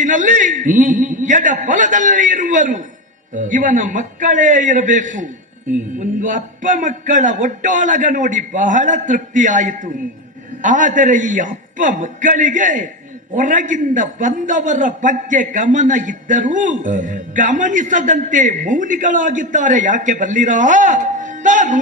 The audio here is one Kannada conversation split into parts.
ಹೊತ್ತಿನಲ್ಲಿ ಎಡ ಫಲದಲ್ಲಿ ಇರುವರು. ಇವನ ಮಕ್ಕಳೇ ಇರಬೇಕು. ಒಂದು ಅಪ್ಪ ಮಕ್ಕಳ ಒಡ್ಡೋಳಗ ನೋಡಿ ಬಹಳ ತೃಪ್ತಿಯಾಯಿತು ಆದರೆ ಈ ಅಪ್ಪ ಮಕ್ಕಳಿಗೆ ಹೊರಗಿಂದ ಬಂದವರ ಬಗ್ಗೆ ಗಮನ ಇದ್ದರೂ ಗಮನಿಸದಂತೆ ಮೌನಿಗಳಾಗಿದ್ದಾರೆ. ಯಾಕೆ ಬಲ್ಲಿರಾ? ತಾನು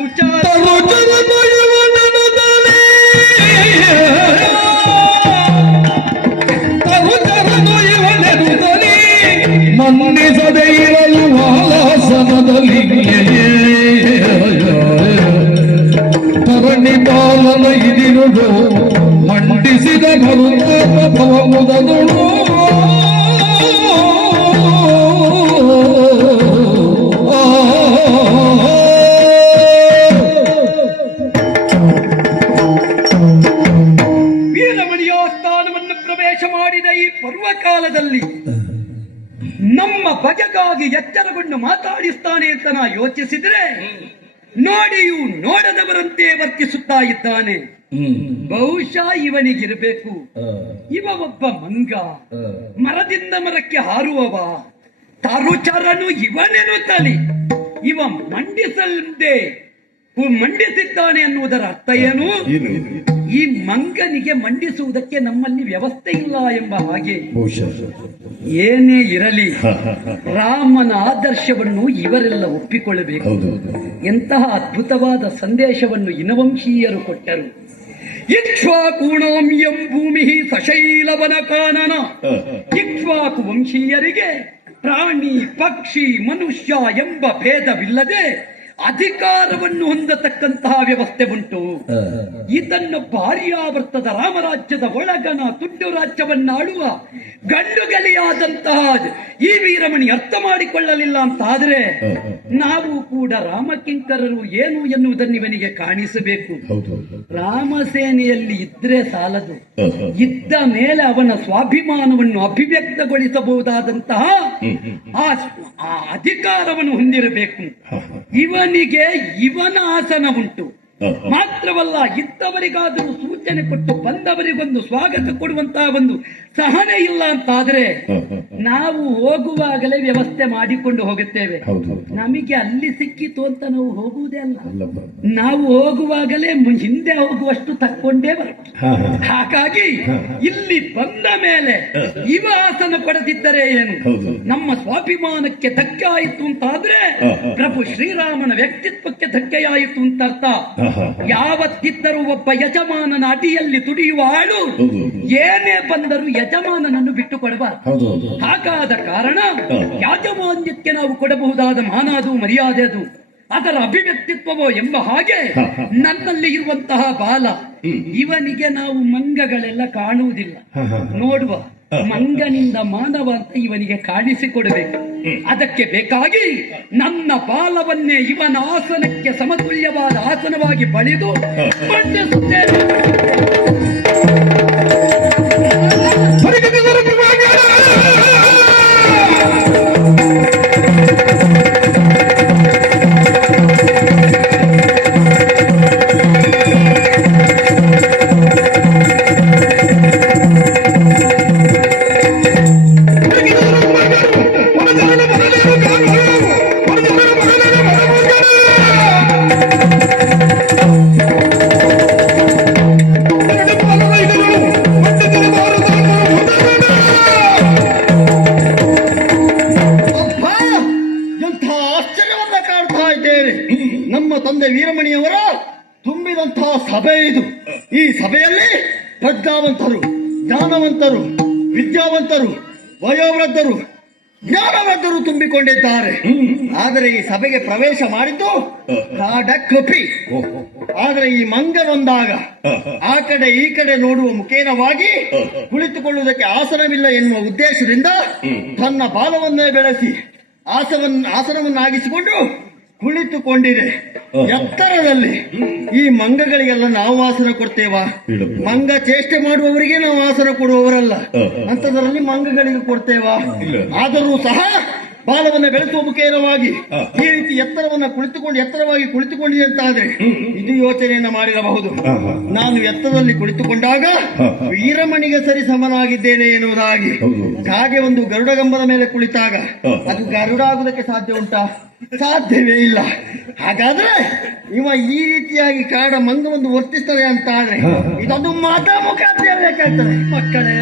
ಪರ್ವಕಾಲದಲ್ಲಿ ನಮ್ಮ ಬಗೆಗಾಗಿ ಎಚ್ಚರಗೊಂಡು ಮಾತಾಡಿಸ್ತಾನೆ ಅಂತ ನಾ ಯೋಚಿಸಿದ್ರೆ ನೋಡಿಯೂ ನೋಡದವರಂತೆ ವರ್ತಿಸುತ್ತಾ ಇದ್ದಾನೆ. ಬಹುಶಃ ಇವನಿಗಿರಬೇಕು. ಇವ ಒಬ್ಬ ಮಂಗ. ಮರದಿಂದ ಮರಕ್ಕೆ ಹಾರುವವ. ತರುಚರನು ತಲಿ ಇವ ಮಂಡಿಸಲ್ದೆ ಮಂಡಿಸಿದ್ದಾನೆ ಅನ್ನುವುದರ ಅರ್ಥ ಏನು? ಈ ಮಂಗನಿಗೆ ಮಂಡಿಸುವುದಕ್ಕೆ ನಮ್ಮಲ್ಲಿ ವ್ಯವಸ್ಥೆ ಇಲ್ಲ ಎಂಬ ಹಾಗೆ. ಏನೇ ಇರಲಿ ರಾಮನ ಆದರ್ಶವನ್ನು ಇವರೆಲ್ಲ ಒಪ್ಪಿಕೊಳ್ಳಬೇಕು. ಎಂತಹ ಅದ್ಭುತವಾದ ಸಂದೇಶವನ್ನು ಇನವಂಶೀಯರು ಕೊಟ್ಟರು. ಇಕ್ಷ್ವಾಕೂಣಾಂ ಎಂ ಭೂಮಿ ಸಶೈಲವನ ಕಾನನ. ಇಕ್ಷ್ವಾಕು ವಂಶೀಯರಿಗೆ ಪ್ರಾಣಿ ಪಕ್ಷಿ ಮನುಷ್ಯ ಎಂಬ ಭೇದವಿಲ್ಲದೆ ಅಧಿಕಾರವನ್ನು ಹೊಂದತಕ್ಕಂತಹ ವ್ಯವಸ್ಥೆ ಉಂಟು. ಇದನ್ನು ಭಾರ್ಯಾವರ್ತದ ರಾಮರಾಜ್ಯದ ಒಳಗಣ ತುಂಡು ರಾಜ್ಯವನ್ನಾಳುವ ಗಂಡುಗಲಿಯಾದಂತಹ ಈ ವೀರಮಣಿ ಅರ್ಥ ಮಾಡಿಕೊಳ್ಳಲಿಲ್ಲ ಅಂತ ಆದ್ರೆ ನಾವು ಕೂಡ ರಾಮಕಿಂಕರರು ಏನು ಎನ್ನುವುದನ್ನು ಇವನಿಗೆ ಕಾಣಿಸಬೇಕು. ರಾಮಸೇನೆಯಲ್ಲಿ ಇದ್ರೆ ಸಾಲದು. ಇದ್ದ ಮೇಲೆ ಅವನ ಸ್ವಾಭಿಮಾನವನ್ನು ಅಭಿವ್ಯಕ್ತಗೊಳಿಸಬಹುದಾದಂತಹ ಆ ಅಧಿಕಾರವನ್ನು ಹೊಂದಿರಬೇಕು. ಇವನಿಗೆ ಇವನ ಆಸನ ಉಂಟು ಮಾತ್ರವಲ್ಲ ಇದ್ದವರಿಗಾದರೂ ಸೂಚನೆ ಕೊಟ್ಟು ಬಂದವರಿಗೊಂದು ಸ್ವಾಗತ ಕೊಡುವಂತಹ ಒಂದು ಸಹನೆ ಇಲ್ಲ ಅಂತಾದ್ರೆ ನಾವು ಹೋಗುವಾಗಲೇ ವ್ಯವಸ್ಥೆ ಮಾಡಿಕೊಂಡು ಹೋಗುತ್ತೇವೆ. ನಮಗೆ ಅಲ್ಲಿ ಸಿಕ್ಕಿತು ಅಂತ ನಾವು ಹೋಗುವುದೇ ಅಲ್ಲ. ನಾವು ಹೋಗುವಾಗಲೇ ಹಿಂದೆ ಹೋಗುವಷ್ಟು ತಕ್ಕೊಂಡೇ ಬರ ಹಾಗಾಗಿ ಇಲ್ಲಿ ಬಂದ ಮೇಲೆ ಇವ ಆಸನ ಪಡೆದಿದ್ದರೆ ಏನು? ನಮ್ಮ ಸ್ವಾಭಿಮಾನಕ್ಕೆ ಧಕ್ಕೆ ಆಯಿತು ಅಂತಾದ್ರೆ ಪ್ರಭು ಶ್ರೀರಾಮನ ವ್ಯಕ್ತಿತ್ವಕ್ಕೆ ಧಕ್ಕೆಯಾಯಿತು ಅಂತ ಅರ್ಥ. ಯಾವತ್ತಿದ್ದರೂ ಒಬ್ಬ ಯಜಮಾನನ ಅಡಿಯಲ್ಲಿ ತುಡಿಯುವ ಆಳು ಏನೇ ಬಂದರೂ ಯಜಮಾನನನ್ನು ಬಿಟ್ಟು ಕೊಡಬಾರದು ಹಾಗಾದ ಕಾರಣ ಯಾಜಮಾನ್ಯಕ್ಕೆ ನಾವು ಕೊಡಬಹುದಾದ ಮಾನ ಅದು ಮರ್ಯಾದೆ ಅದು ಅದರ ಅಭಿವ್ಯಕ್ತಿತ್ವವೋ ಎಂಬ ಹಾಗೆ ನನ್ನಲ್ಲಿ ಇರುವಂತಹ ಬಾಲ ಇವನಿಗೆ ನಾವು ಮಂಗಗಳೆಲ್ಲ ಕಾಣುವುದಿಲ್ಲ. ನೋಡುವ ಮಂಗನಿಂದ ಮಾನವ ಅಂತ ಇವನಿಗೆ ಕಾಣಿಸಿಕೊಡಬೇಕು. ಅದಕ್ಕೆ ಬೇಕಾಗಿ ನನ್ನ ಬಾಲವನ್ನೇ ಇವನ ಆಸನಕ್ಕೆ ಸಮತುಲ್ಯವಾದ ಆಸನವಾಗಿ ಬಳಿದು ಮಂಡಿಸುತ್ತೇನೆ. ವಿದ್ಯಾವಂತರು ವಯೋವೃದ್ಧರು, ಜ್ಞಾನವೃದ್ಧರು ತುಂಬಿಕೊಂಡಿದ್ದಾರೆ. ಆದರೆ ಈ ಸಭೆಗೆ ಪ್ರವೇಶ ಮಾಡಿದ್ದು ಕಾಡ ಕಪಿ ಆದರೆ ಈ ಮಂಗನೊಂದಾಗ ಆ ಕಡೆ ಈ ಕಡೆ ನೋಡುವ ಮುಖೇನವಾಗಿ ಕುಳಿತುಕೊಳ್ಳುವುದಕ್ಕೆ ಆಸನವಿಲ್ಲ ಎನ್ನುವ ಉದ್ದೇಶದಿಂದ ತನ್ನ ಬಾಲವನ್ನೇ ಬೆಳೆಸಿ ಆಸನವನ್ನು ಆಸನವನ್ನಾಗಿಸಿಕೊಂಡು ಕುಳಿತುಕೊಂಡಿದೆ. ಎತ್ತರದಲ್ಲಿ. ಈ ಮಂಗಗಳಿಗೆಲ್ಲ ನಾವು ಆಸನ ಕೊಡ್ತೇವಾ? ಮಂಗ ಚೇಷ್ಟೆ ಮಾಡುವವರಿಗೆ ನಾವು ಆಸನ ಕೊಡುವವರಲ್ಲ. ಅಂತದರಲ್ಲಿ ಮಂಗಗಳಿಗೆ ಕೊಡ್ತೇವಾ? ಆದರೂ ಸಹ ಬಾಲವನ್ನ ಬೆಳೆಸುವ ಮುಖೇನವಾಗಿ ಈ ರೀತಿ ಎತ್ತರವನ್ನ ಕುಳಿತುಕೊಂಡು ಎತ್ತರವಾಗಿ ಕುಳಿತುಕೊಂಡಿದೆ ಅಂತ ಆದ್ರೆ ಇದು ಯೋಚನೆಯನ್ನ ಮಾಡಿರಬಹುದು. ನಾನು ಎತ್ತರದಲ್ಲಿ ಕುಳಿತುಕೊಂಡಾಗ ವೀರಮಣಿಗೆ ಸರಿ ಸಮನಾಗಿದ್ದೇನೆ ಎನ್ನುವುದಾಗಿ. ಹಾಗೆ ಒಂದು ಗರುಡಗಂಬದ ಮೇಲೆ ಕುಳಿತಾಗ ಅದು ಗರುಡ ಆಗುವುದಕ್ಕೆ ಸಾಧ್ಯ ಉಂಟಾ? ಸಾಧ್ಯವೇ ಇಲ್ಲ. ಹಾಗಾದ್ರೆ ಇವ ಈ ರೀತಿಯಾಗಿ ಕಾಡ ಮಂಗ ಒಂದು ವರ್ತಿಸ್ತದೆ ಅಂತ ಆದ್ರೆ ಇದೊಂದು ಮಾತಾ ಮುಖ ಬೇಕಾಗ್ತದೆ. ಮಕ್ಕಳೇ.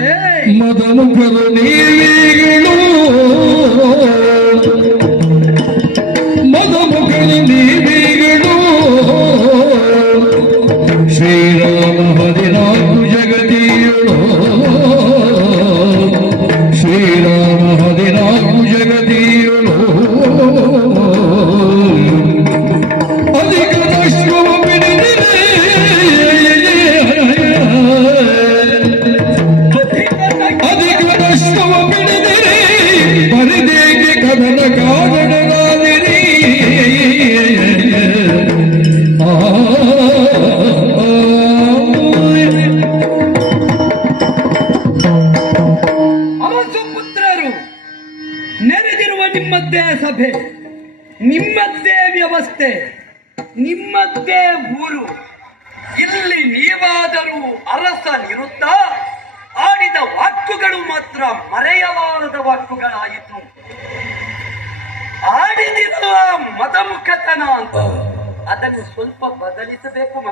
ಮದಮುಖರು ನೀಗಳು ಶ್ರೀರಾಮ ಹದಿನಾಲ್ಕು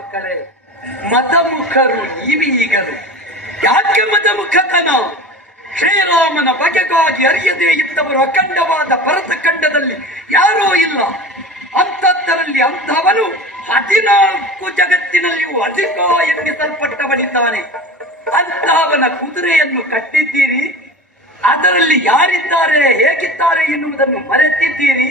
ಮಕ್ಕಳೇ ಇವಿ ಈಗರು. ಯಾಕೆ ಮತಮುಖತನ ಶ್ರೀರಾಮನ ಬಗೆಗಾಗಿ ಅರಿಯದೇ ಇದ್ದವರು ಅಖಂಡವಾದ ಭರತ ಖಂಡದಲ್ಲಿ ಯಾರೂ ಇಲ್ಲ. ಅಂತದ್ದರಲ್ಲಿ ಅಂಥವನು ಹದಿನಾಲ್ಕು ಜಗತ್ತಿನಲ್ಲಿಯೂ ಅಧಿಕ ಎನ್ನಿಸಲ್ಪಟ್ಟವನಿದ್ದಾನೆ. ಅಂತಹವನ ಕುದುರೆಯನ್ನು ಕಟ್ಟಿದ್ದೀರಿ? ಅದರಲ್ಲಿ ಯಾರಿದ್ದಾರೆ? ಹೇಗಿದ್ದಾರೆ ಎನ್ನುವುದನ್ನು ಮರೆತಿದ್ದೀರಿ?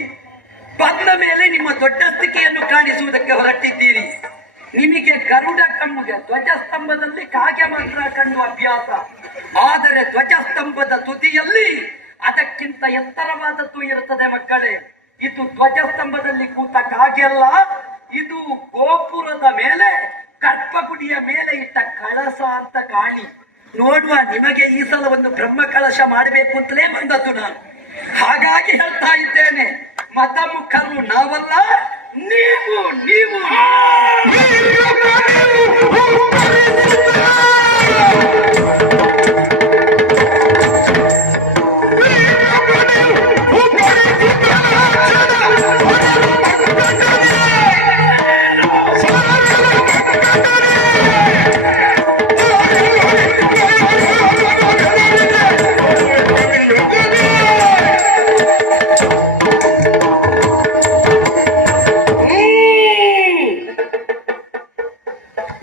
ಬಂದ ಮೇಲೆ ನಿಮ್ಮ ದೊಡ್ಡಸ್ತಿಕೆಯನ್ನು ಕಾಣಿಸುವುದಕ್ಕೆ ಹೊರಟಿದ್ದೀರಿ. ನಿಮಗೆ ಗರುಡ ಕಣ್ಣುಗೆ ಧ್ವಜಸ್ತಂಭದಲ್ಲಿ ಕಾಗೆ ಮಾತ್ರ ಕಣ್ಣು ಅಭ್ಯಾಸ. ಆದರೆ ಧ್ವಜಸ್ತಂಭದ ತುದಿಯಲ್ಲಿ ಅದಕ್ಕಿಂತ ಎತ್ತರವಾದದ್ದು ಇರುತ್ತದೆ ಮಕ್ಕಳೇ. ಇದು ಧ್ವಜಸ್ತಂಭದಲ್ಲಿ ಕೂತ ಕಾಗೆ ಅಲ್ಲ, ಇದು ಗೋಪುರದ ಮೇಲೆ ಕರ್ಪಗುಡಿಯ ಮೇಲೆ ಇಟ್ಟ ಕಳಸ ಅಂತ ಕಾಣಿ. ನೋಡುವ ನಿಮಗೆ ಈ ಸಲ ಒಂದು ಬ್ರಹ್ಮ ಕಳಶ ಮಾಡಬೇಕು ಅಂತಲೇ ಬಂದದ್ದು ನಾನು. ಹಾಗಾಗಿ ಹೇಳ್ತಾ ಇದ್ದೇನೆ ಮತಮುಖರು ನಾವಲ್ಲ ನೀವು ನೀವು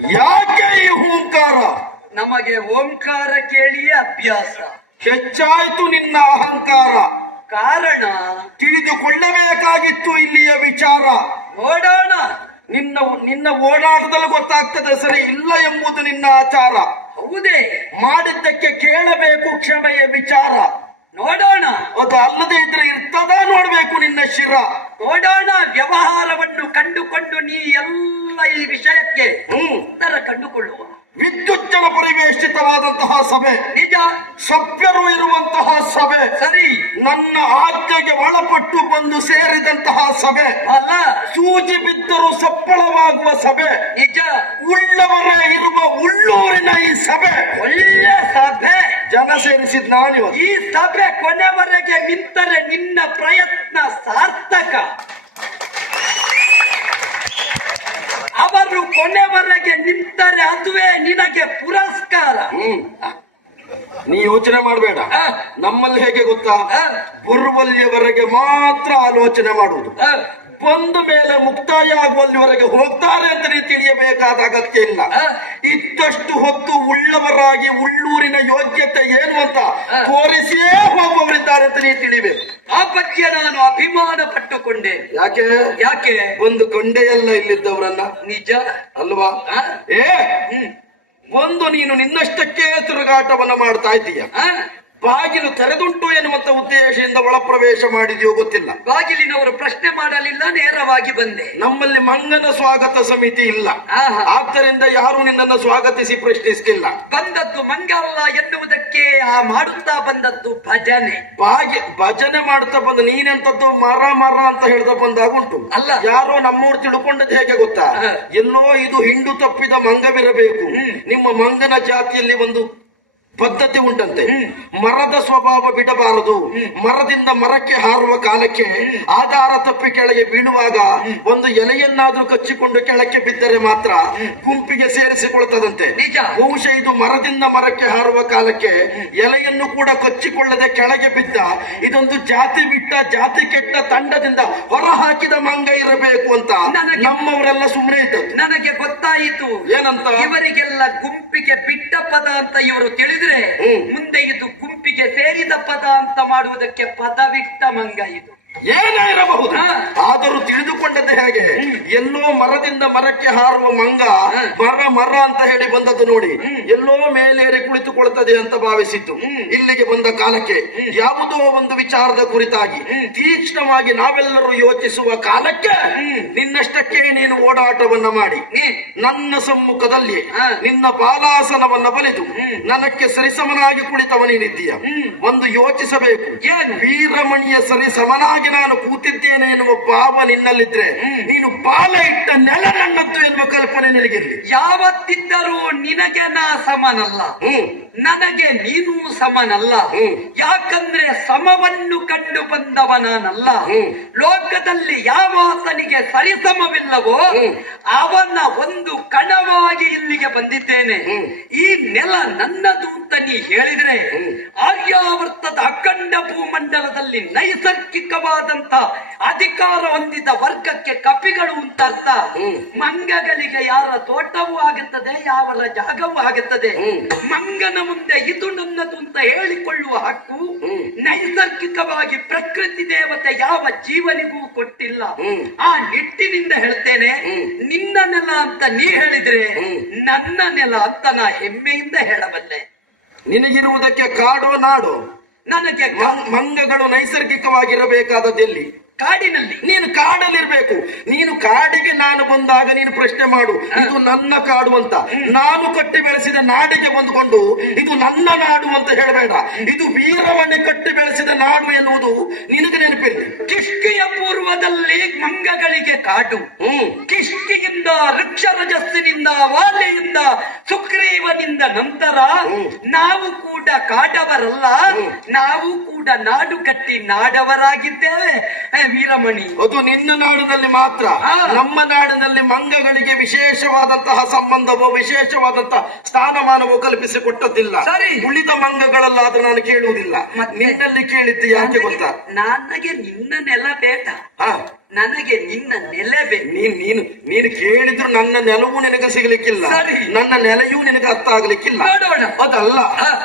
ಯಾಕೆ ಈ ಹೂಂಕಾರ? ನಮಗೆ ಓಂಕಾರ ಕೇಳಿಯೇ ಅಭ್ಯಾಸ. ಹೆಚ್ಚಾಯ್ತು ನಿನ್ನ ಅಹಂಕಾರ. ಕಾರಣ? ತಿಳಿದುಕೊಳ್ಳಬೇಕಾಗಿತ್ತು ಇಲ್ಲಿಯ ವಿಚಾರ. ಓಡೋಣ ನಿನ್ನ ನಿನ್ನ ಓಡಾಟದಲ್ಲಿ ಗೊತ್ತಾಗ್ತದೆ ಸರಿ ಇಲ್ಲ ಎಂಬುದು ನಿನ್ನ ಆಚಾರ. ಹೌದೇ. ಮಾಡಿದ್ದಕ್ಕೆ ಕೇಳಬೇಕು ಕ್ಷಮೆಯ ವಿಚಾರ. ನೋಡೋಣ. ಅದು ಅಲ್ಲದೆ ಇದ್ರೆ ಇರ್ತದ ನೋಡ್ಬೇಕು ನಿನ್ನ ಶಿರ. ನೋಡೋಣ ವ್ಯವಹಾರವನ್ನು ಕಂಡುಕೊಂಡು ನೀ ಎಲ್ಲ ಈ ವಿಷಯಕ್ಕೆ ಉತ್ತರ ಕಂಡುಕೊಳ್ಳುವ. ವಿದ್ಯುಚ್ಚನ ಪರಿವೇಷ್ಟಿತವಾದಂತಹ ಸಭೆ. ನಿಜ. ಸಭ್ಯರು ಇರುವಂತಹ ಸಭೆ. ಸರಿ. ನನ್ನ ಆಜ್ಞೆಗೆ ಒಳಪಟ್ಟು ಬಂದು ಸೇರಿದಂತಹ ಸಭೆ. ಅಲ್ಲ. ಸೂಜಿ ಬಿದ್ದರೂ ಸಪ್ಪಳವಾಗುವ ಸಭೆ. ಉಳ್ಳವರೇ ಇರುವ ಉಳ್ಳೂರಿನ ಈ ಸಭೆ ಒಳ್ಳೆಯ ಸಭೆ. ಜನ ಸೇರಿಸಿದ್ ನಾನು ಈ ಸಭೆ ಕೊನೆವರೆಗೆ ನಿಂತರೆ ನಿನ್ನ ಪ್ರಯತ್ನ ಸಾರ್ಥಕ. ಅವರು ಕೊನೆವರೆಗೆ ನಿಂತರೆ ಅದುವೇ ನಿನಗೆ ಪುರಸ್ಕಾರ. ಹ್ಮ್. ನೀ ಯೋಚನೆ ಮಾಡಬೇಡ. ನಮ್ಮಲ್ಲಿ ಹೇಗೆ ಗೊತ್ತಾ? ಬುರ್ವಲ್ಯವರೆಗೆ ಬುರ್ವಲ್ಲಿಯವರೆಗೆ ಮಾತ್ರ ಆಲೋಚನೆ ಮಾಡುವುದು. ಬಂದ ಮೇಲೆ ಮುಕ್ತಾಯ ಆಗುವಲ್ಲಿವರೆಗೆ ಹೋಗ್ತಾರೆ ಅಂತ ನೀವು ತಿಳಿಯಬೇಕಾದ ಅಗತ್ಯ ಇಲ್ಲ. ಇದ್ದಷ್ಟು ಹೊತ್ತು ಉಳ್ಳವರಾಗಿ ಉಳ್ಳೂರಿನ ಯೋಗ್ಯತೆ ಏನು ಅಂತ. ತೋರಿಸಿಯೇ ಹೋಗುವವರಿದ್ದಾರೆ ಅಂತ ನೀವು ತಿಳಿಬೇಕು. ಆ ಬಗ್ಗೆ ನಾನು ಅಭಿಮಾನ ಪಟ್ಟುಕೊಂಡೆ ಯಾಕೆ? ಯಾಕೆ? ಒಂದು ಕೊಂಡೆಯಲ್ಲ ಇಲ್ಲಿದ್ದವರನ್ನ. ನಿಜ. ಅಲ್ವಾ? ಏ! ಒಂದು ನೀನು ನಿನ್ನಷ್ಟಕ್ಕೆ ತಿರುಗಾಟವನ್ನು ಮಾಡ್ತಾ ಇದ್ದೀಯ? ಬಾಗಿಲು ತೆರೆದುಂಟು ಎನ್ನುವಂತ ಉದ್ದೇಶ ಉದ್ದೇಶದಿಂದ ಒಳಪ್ರವೇಶ ಮಾಡಿದೆಯೋ ಗೊತ್ತಿಲ್ಲ. ಬಾಗಿಲಿನವರು ಪ್ರಶ್ನೆ ಮಾಡಲಿಲ್ಲ ನೇರವಾಗಿ ಬಂದೆ. ನಮ್ಮಲ್ಲಿ ಮಂಗನ ಸ್ವಾಗತ ಸಮಿತಿ ಇಲ್ಲ. ಆದ್ದರಿಂದ ಯಾರು ನಿನ್ನನ್ನು ಸ್ವಾಗತಿಸಿ ಪ್ರಶ್ನಿಸ್ತಿಲ್ಲ ಬಂದದ್ದು ಮಂಗಲ್ಲ ಎನ್ನುವುದಕ್ಕೆ ಆ ಮಾಡುತ್ತಾ ಬಂದದ್ದು ಭಜನೆ. ಬಾಗಿ ಭಜನೆ ಮಾಡುತ್ತಾ ಬಂದು ನೀನೆಂತದ್ದು ಮರ ಮರ ಅಂತ ಹೇಳ್ದ ಬಂದಾಗ ಉಂಟು. ಅಲ್ಲ. ಯಾರೋ ನಮ್ಮೂರು ತಿಳ್ಕೊಂಡದ್ದು ಹೇಗೆ ಗೊತ್ತಾ? ಎಲ್ಲೋ ಇದು ಹಿಂಡು ತಪ್ಪಿದ ಮಂಗವಿರಬೇಕು. ನಿಮ್ಮ ಮಂಗನ ಜಾತಿಯಲ್ಲಿ ಒಂದು ಪದ್ಧತಿ ಉಂಟಂತೆ. ಮರದ ಸ್ವಭಾವ ಬಿಡಬಾರದು. ಮರದಿಂದ ಮರಕ್ಕೆ ಹಾರುವ ಕಾಲಕ್ಕೆ ಆಧಾರ ತಪ್ಪಿ ಕೆಳಗೆ ಬೀಳುವಾಗ ಒಂದು ಎಲೆಯನ್ನಾದ್ರೂ ಕಚ್ಚಿಕೊಂಡು ಕೆಳಕ್ಕೆ ಬಿದ್ದರೆ ಮಾತ್ರ ಗುಂಪಿಗೆ ಸೇರಿಸಿಕೊಳ್ತದಂತೆ. ನಿಜ. ಬಹುಶಃ ಇದು ಮರದಿಂದ ಮರಕ್ಕೆ ಹಾರುವ ಕಾಲಕ್ಕೆ ಎಲೆಯನ್ನು ಕೂಡ ಕಚ್ಚಿಕೊಳ್ಳದೆ ಕೆಳಗೆ ಬಿದ್ದ ಇದೊಂದು ಜಾತಿ ಬಿಟ್ಟ ಜಾತಿ ಕೆಟ್ಟ ತಂಡದಿಂದ ಹೊರ ಹಾಕಿದ ಮಂಗ ಇರಬೇಕು ಅಂತ ನಮ್ಮವರೆಲ್ಲ ಸುಮ್ಮನೆ ಇದ್ದದ್ದು. ನನಗೆ ಗೊತ್ತಾಯಿತು. ಏನಂತ? ಇವರಿಗೆಲ್ಲ ಗುಂಪಿಗೆ ಬಿಟ್ಟ ಪದ ಅಂತ ಇವರು ತಿಳಿದ್ರೆ ಮುಂದೆ ಇದು ಗುಂಪಿಗೆ ಸೇರಿದ ಪದ ಅಂತ ಮಾಡುವುದಕ್ಕೆ ಪದವಿಕ್ತ ಮಂಗ ಇದು. ಏನೇ ಇರಬಹುದು. ಆದರೂ ತಿಳಿದುಕೊಂಡದ್ದು ಹೇಗೆ? ಎಲ್ಲೋ ಮರದಿಂದ ಮರಕ್ಕೆ ಹಾರುವ ಮಂಗ ಮರ ಮರ ಅಂತ ಹೇಳಿ ಬಂದದ್ದು ನೋಡಿ. ಎಲ್ಲೋ ಮೇಲೇರಿ ಕುಳಿತುಕೊಳ್ತದೆ ಅಂತ ಭಾವಿಸಿದ್ದು. ಇಲ್ಲಿಗೆ ಬಂದ ಕಾಲಕ್ಕೆ ಯಾವುದೋ ಒಂದು ವಿಚಾರದ ಕುರಿತಾಗಿ ತೀಕ್ಷ್ಣವಾಗಿ ನಾವೆಲ್ಲರೂ ಯೋಚಿಸುವ ಕಾಲಕ್ಕೆ ನಿನ್ನಷ್ಟಕ್ಕೆ ನೀನು ಓಡಾಟವನ್ನ ಮಾಡಿ. ನನ್ನ ಸಮ್ಮುಖದಲ್ಲಿ. ನಿನ್ನ ಬಾಲಾಸನವನ್ನ ಬಲಿತು. ನನಕ್ಕೆ ಸರಿಸಮನಾಗಿ ಕುಳಿತವ ನೀನಿದ್ದೀಯ. ಒಂದು ಯೋಚಿಸಬೇಕು. ಏನ್? ವೀರಮಣಿಯ ಸರಿಸಮನಾಗಿ ನಾನು ಕೂತಿದ್ದೇನೆ ಎನ್ನುವ ಭಾವ ನಿನ್ನಲ್ಲಿದ್ರೆ ನೀನು ಬಾಲ ಇಟ್ಟ ನೆಲ ನನ್ನದ್ದು ಎನ್ನುವ ಕಲ್ಪನೆ ನಿನಗಿರಲಿ. ಯಾವತ್ತಿದ್ದರೂ ನಿನಗೆ ನಾ ಸಮನಲ್ಲ. ಹ್ಮ್. ನನಗೆ ನೀನು ಸಮನಲ್ಲ. ಯಾಕಂದ್ರೆ ಸಮವನ್ನು ಕಂಡು ಬಂದವ ಲೋಕದಲ್ಲಿ ಯಾವ ಲೋಕದಲ್ಲಿ ಯಾವಾತನಿಗೆ ಸರಿಸಮವಿಲ್ಲವೋ. ಅವನ ಒಂದು ಕಣವಾಗಿ ಇಲ್ಲಿಗೆ ಬಂದಿದ್ದೇನೆ. ಈ ನೆಲ ನನ್ನದು ಅಂತ ನೀ ಹೇಳಿದ್ರೆ ಆರ್ಯಾವರ್ತದ ಅಖಂಡ ಭೂಮಂಡಲದಲ್ಲಿ ನೈಸರ್ಗಿಕವಾದಂತ ಅಧಿಕಾರ ಹೊಂದಿದ ವರ್ಗಕ್ಕೆ ಕಪಿಗಳು ಅಂತ ಅರ್ಥ ಮಂಗಗಳಿಗೆ ಯಾರ ತೋಟವೂ ಆಗುತ್ತದೆ ಯಾವರ ಜಾಗವೂ ಆಗುತ್ತದೆ. ಮಂಗನ ಮುಂದೆ ಇದು ನನ್ನದು ಅಂತ ಹೇಳಿಕೊಳ್ಳುವ ಹಕ್ಕು. ನೈಸರ್ಗಿಕವಾಗಿ ಪ್ರಕೃತಿ ದೇವತೆ ಯಾವ ಜೀವನಿಗೂ ಕೊಟ್ಟಿಲ್ಲ. ಆ ನಿಟ್ಟಿನಿಂದ ಹೇಳ್ತೇನೆ ನಿನ್ನ ನೆಲ ಅಂತ ನೀ ಹೇಳಿದ್ರೆ. ನನ್ನ ನೆಲ ಅಂತ ನಾ ಹೆಮ್ಮೆಯಿಂದ ಹೇಳಬಲ್ಲೆ. ನಿನಗಿರುವುದಕ್ಕೆ ಕಾಡೋ ನಾಡು? ನನಗೆ ಮಂಗಗಳು ನೈಸರ್ಗಿಕವಾಗಿರಬೇಕಾದದ್ದೆಲ್ಲಿ? ಕಾಡಿನಲ್ಲಿ. ನೀನು ಕಾಡಲ್ಲಿರ್ಬೇಕು. ನೀನು ಕಾಡಿಗೆ ನಾನು ಬಂದಾಗ ನೀನು ಪ್ರಶ್ನೆ ಮಾಡು. ಇದು ನನ್ನ ಕಾಡು ಅಂತ. ನಾನು ಕಟ್ಟಿ ಬೆಳೆಸಿದ ನಾಡಿಗೆ ಬಂದುಕೊಂಡು ಇದು ನನ್ನ ನಾಡು ಅಂತ ಹೇಳಬೇಡ. ಇದು ವೀರವನ್ನೇ ಕಟ್ಟಿ ಬೆಳೆಸಿದ ನಾಡು ಎನ್ನುವುದು ನಿನಗೆ ನೆನಪಿದೆ ಕಿಷ್ಕಿಯ ಪೂರ್ವದಲ್ಲಿ ಮಂಗಗಳಿಗೆ ಕಾಡು. ಕಿಷ್ಕಿಯಿಂದ ವೃಕ್ಷರಜಸ್ಸಿನಿಂದ ವಾಲೆಯಿಂದ ಸುಗ್ರೀವನಿಂದ ನಂತರ ನಾವು ಕೂಡ ಕಾಡವರಲ್ಲ. ನಾವು ಕೂಡ ನಾಡು ಕಟ್ಟಿ ನಾಡವರಾಗಿದ್ದೇವೆ. ವೀರಮಣಿ. ಅದು ನಿನ್ನ ನಾಡಿನಲ್ಲಿ ಮಾತ್ರ. ನಮ್ಮ ನಾಡಿನಲ್ಲಿ ಮಂಗಗಳಿಗೆ ವಿಶೇಷವಾದಂತಹ ಸಂಬಂಧವೋ ವಿಶೇಷವಾದಂತಹ ಸ್ಥಾನಮಾನವೂ ಕಲ್ಪಿಸಿ ಕೊಟ್ಟದಿಲ್ಲ ಸರಿ. ಉಳಿದ ಮಂಗಗಳಲ್ಲಾದ್ರೂ ನಾನು ಕೇಳುವುದಿಲ್ಲ. ಮತ್ತೆ? ನಿನ್ನಲ್ಲಿ ಕೇಳಿದ್ದು ಯಾಕೆ ಗೊತ್ತಾ? ನನಗೆ ನಿನ್ನ ನೆಲ ಬೇಡ. ಹಾ ನನಗೆ ನಿನ್ನ ನೆಲೆ ಬೇಕು ನೀನ್ ನೀನು ನೀನು ಕೇಳಿದ್ರು ನನ್ನ ನೆಲವು ನಿನಗೆ ಸಿಗಲಿಕ್ಕಿಲ್ಲ ಸರಿ. ನನ್ನ ನೆಲೆಯೂ ನಿನಗೆ ಅರ್ಥ ಆಗ್ಲಿಕ್ಕಿಲ್ಲ ನೋಡೋಣ. ಅದಲ್ಲ.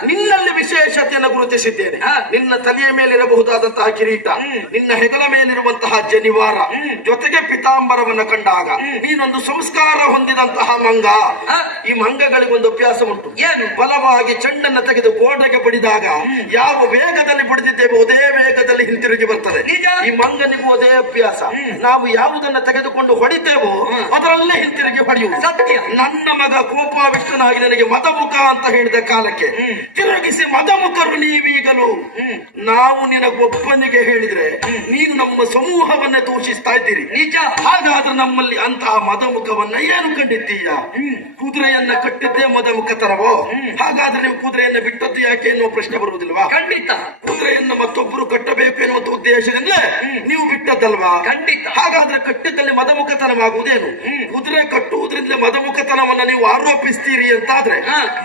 ನಿನ್ನಲ್ಲಿ ವಿಶೇಷತೆಯನ್ನು ಗುರುತಿಸಿದ್ದೇನೆ ಹಾ. ನಿನ್ನ ತಲೆಯ ಮೇಲಿರಬಹುದಾದಂತಹ ಕಿರೀಟ ನಿನ್ನ ಹೆಗಲ ಮೇಲಿರುವಂತಹ ಜನಿವಾರ ಜೊತೆಗೆ ಪಿತಾಂಬರವನ್ನ ಕಂಡಾಗ ನೀನೊಂದು ಸಂಸ್ಕಾರ ಹೊಂದಿದಂತಹ ಮಂಗ ಹಾ. ಈ ಮಂಗಗಳಿಗೊಂದು ಅಭ್ಯಾಸ ಉಂಟು ಏನು? ಬಲವಾಗಿ ಚೆಂಡನ್ನು ತೆಗೆದು ಗೋಡೆಗೆ ಬಡಿದಾಗ ಯಾವ ವೇಗದಲ್ಲಿ ಬಡಿದಿದ್ದೇವೆ ಅದೇ ವೇಗದಲ್ಲಿ ಹಿಂತಿರುಗಿ ಬರ್ತದೆ ನಿಜ. ಈ ಮಂಗನಿಗೂ ಅದೇ ಅಭ್ಯಾಸ ನಾವು ಯಾವುದನ್ನು ತೆಗೆದುಕೊಂಡು ಹೊಡಿತೇವೋ ಅದರಲ್ಲೇ ಹಿಂತಿರುಗಿ ಹೊಡೆಯುವುದು. ಸತ್ಯ. ನನ್ನ ಮಗ ಕೋಪಾವಿಷ್ಟನಾಗಿ ನನಗೆ ಮದಮುಖ ಅಂತ ಹೇಳಿದ ಕಾಲಕ್ಕೆ ತಿರುಗಿಸಿ ಮದಮುಖರು ನೀವೀಗಲು. ನಾವು ನಿನಗೊಬ್ಬನಿಗೆ ಹೇಳಿದ್ರೆ ನೀನು ನಮ್ಮ ಸಮೂಹವನ್ನ ದೂಷಿಸ್ತಾ ಇದ್ದೀರಿ. ನಿಜ. ಹಾಗಾದ್ರೆ ನಮ್ಮಲ್ಲಿ ಅಂತಹ ಮದಮುಖವನ್ನ ಏನು ಕಂಡಿದ್ದೀಯ? ಕುದುರೆಯನ್ನ ಕಟ್ಟಿದ್ದೇ ಮದಮುಖತನವೋ ಹಾಗಾದ್ರೆ ನೀವು ಕುದುರೆಯನ್ನ ಬಿಟ್ಟದ್ದು ಯಾಕೆ ಎನ್ನುವ ಪ್ರಶ್ನೆ ಬರುವುದಿಲ್ವಾ ಖಂಡಿತ. ಕುದುರೆಯನ್ನ ಮತ್ತೊಬ್ಬರು ಕಟ್ಟಬೇಕು ಎನ್ನುವಂತ ಉದ್ದೇಶದಿಂದಲೇ ನೀವು ಬಿಟ್ಟದ್ದಲ್ವಾ? ಖಂಡಿತ. ಹಾಗಾದ್ರೆ ಕಟ್ಟಿದ್ದಲ್ಲಿ ಮದಮುಖತನವಾಗುವುದೇನು? ಕುದುರೆ ಕಟ್ಟುವುದರಿಂದ ಮದಮುಖತನವನ್ನ ನೀವು ಆರೋಪಿಸ್ತೀರಿ ಅಂತಾದ್ರೆ.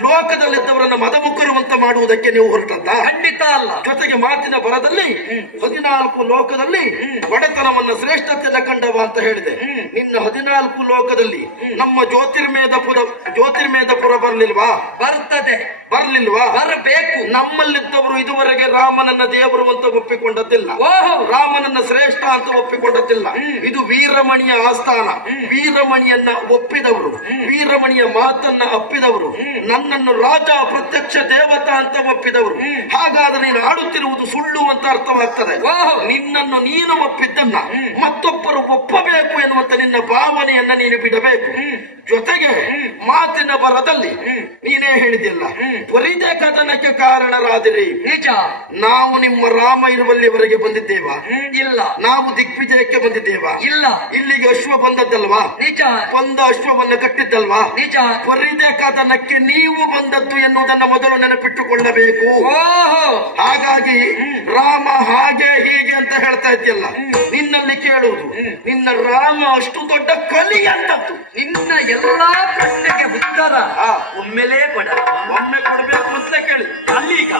ಲೋಕದಲ್ಲಿದ್ದವರನ್ನ ಮದಮುಖರು ಅಂತ ಮಾಡುವುದಕ್ಕೆ ನೀವು ಹೊರಟದ್ದ ಖಂಡಿತ ಅಲ್ಲ. ಜೊತೆಗೆ ಮಾತಿನ ಬರದಲ್ಲಿ ಹದಿನಾಲ್ಕು ಲೋಕದಲ್ಲಿ ಒಡೆತನವನ್ನ ಶ್ರೇಷ್ಠತೆ ಕಂಡವ ಅಂತ ಹೇಳಿದೆ. ನಿನ್ನ ಹದಿನಾಲ್ಕು ಲೋಕದಲ್ಲಿ ನಮ್ಮ ಜ್ಯೋತಿರ್ಮೇಧ ಪುರ ಜ್ಯೋತಿರ್ಮೇಧ ಪುರ ಬರ್ಲಿಲ್ವಾ? ಬರ್ತದೆ ಬರ್ಲಿಲ್ವಾ? ಬರಬೇಕು. ನಮ್ಮಲ್ಲಿದ್ದವರು ಇದುವರೆಗೆ ರಾಮನನ್ನ ದೇವರು ಅಂತ ಒಪ್ಪಿಕೊಂಡದ್ದಿಲ್ಲ. ಓಹೋ. ರಾಮನನ್ನ ಶ್ರೇಷ್ಠ ಅಂತ ಒಪ್ಪಿಕೊಂಡದ್ದಿಲ್ಲ ಇದು ವೀರಮಣಿಯ ಆಸ್ಥಾನ. ವೀರಮಣಿಯನ್ನ ಒಪ್ಪಿದವರು. ವೀರಮಣಿಯ ಮಾತನ್ನ ಅಪ್ಪಿದವರು. ನನ್ನನ್ನು ರಾಜ ಪ್ರತ್ಯಕ್ಷ ದೇವತಾ ಅಂತ ಒಪ್ಪಿದವರು. ಹಾಗಾದ್ರೆ ನೀನು ಆಡುತ್ತಿರುವುದು ಸುಳ್ಳು ಅಂತ ಅರ್ಥವಾಗ್ತದೆ. ನಿನ್ನನ್ನು ನೀನು ಒಪ್ಪಿದ್ದನ್ನ ಮತ್ತೊಬ್ಬರು ಒಪ್ಪಬೇಕು ಎನ್ನುವಂತ ನಿನ್ನ ಭಾವನೆಯನ್ನ ನೀನು ಬಿಡಬೇಕು. ಜೊತೆಗೆ ಮಾತಿನ ಬರದಲ್ಲಿ ನೀನೇ ಹೇಳಿದಿಲ್ಲ ತ್ವರಿತ ಕದನಕ್ಕೆ ಕಾರಣರಾದಿರಿ. ನಿಜ. ನಾವು ನಿಮ್ಮ ರಾಮ ಇರುವಲ್ಲಿವರೆಗೆ ಬಂದಿದ್ದೇವಾ? ಇಲ್ಲ. ನಾವು ದಿಗ್ವಿಜಯಕ್ಕೆ ಬಂದಿದ್ದೇವಾ? ಇಲ್ಲ. ಇಲ್ಲಿಗೆ ಅಶ್ವ ಬಂದದ್ದಲ್ವಾ? ನಿಜ. ಬಂದ ಅಶ್ವವನ್ನು ಕಟ್ಟಿದ್ದಲ್ವಾ? ನಿಜ. ತ್ವರಿತ ಕದನಕ್ಕೆ ನೀವು ಬಂದದ್ದು ಎನ್ನುವುದನ್ನು ಮೊದಲು ನೆನಪಿಟ್ಟುಕೊಳ್ಳಬೇಕು. ಓಹೋ. ಹಾಗಾಗಿ ರಾಮ ಹಾಗೆ ಹೀಗೆ ಅಂತ ಹೇಳ್ತಾ ಇದೆಯಲ್ಲ? ನಿನ್ನಲ್ಲಿ ಕೇಳುವುದು. ನಿನ್ನ ರಾಮ ಅಷ್ಟು ದೊಡ್ಡ ಕಲಿ ಅಂತದ್ದು. ನಿನ್ನ ಎಲ್ಲಾ ಪ್ರಶ್ನೆಗೆ ಉತ್ತರ. ಆ, ಒಮ್ಮೆಲೇ ಕೊಡ. ಒಮ್ಮೆ ಕೊಡಬೇಕು ಅಂತ ಕೇಳಿ. ಅಲ್ಲಿಗ